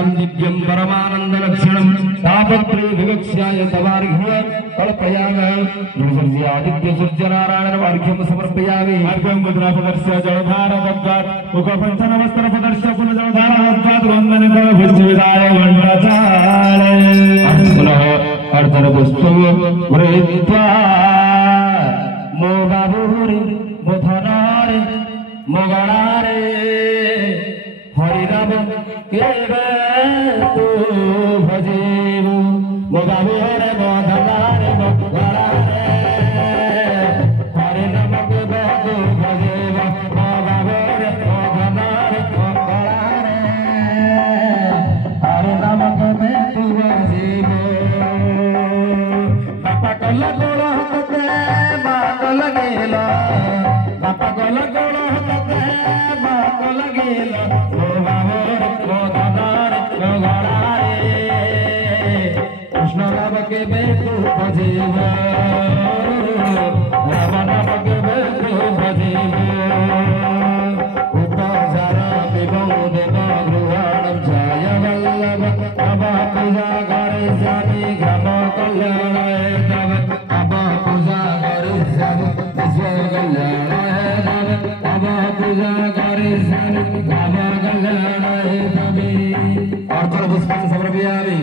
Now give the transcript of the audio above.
ज्ञानं दिव्यं परमानन्दलक्षणं तापत्रे विवक्ष्याय तवार्घ्य कल्पयामि नृसिंह आदित्य सूर्यनारायण अर्घ्यं समर्पयामि अर्घ्यं मुद्रापदर्श्य जलधारदत्तात् मुखपञ्चन वस्त्रपदर्श्य पुनर्जलधारदत्तात् वन्दनं भुजविदाय घण्टाचाले पुनः अर्चन पुष्पं गृहीत्वा मो बाबुरे मो धनारे मो गणारे हरिराम केवे तू भजेबु मो बाबुरे मो धनारे मो गणारे हरिराम केवे तू भजेबु मो बाबुरे मो धनारे मो गणारे हरिराम केवे तू भजेबु बापा कल गोल हते मा कल गेला बापा कल गोल हते मा कल गेला ओ बाबर ओ दादार ओ गड़ारे कृष्ण राम के बेतु भजेबो राम नाम के बेतु भजेबो उपचार विभव देव गृहाणं छाय वल्लभ तव पूजा करे जानी ग्राम कल्याणाय तव तव पूजा करे जानी विश्व कल्याणाय तव तव पूजा करे जानी ग्राम कल्याणाय तव अर्थ पुष्पं समर्पयामि।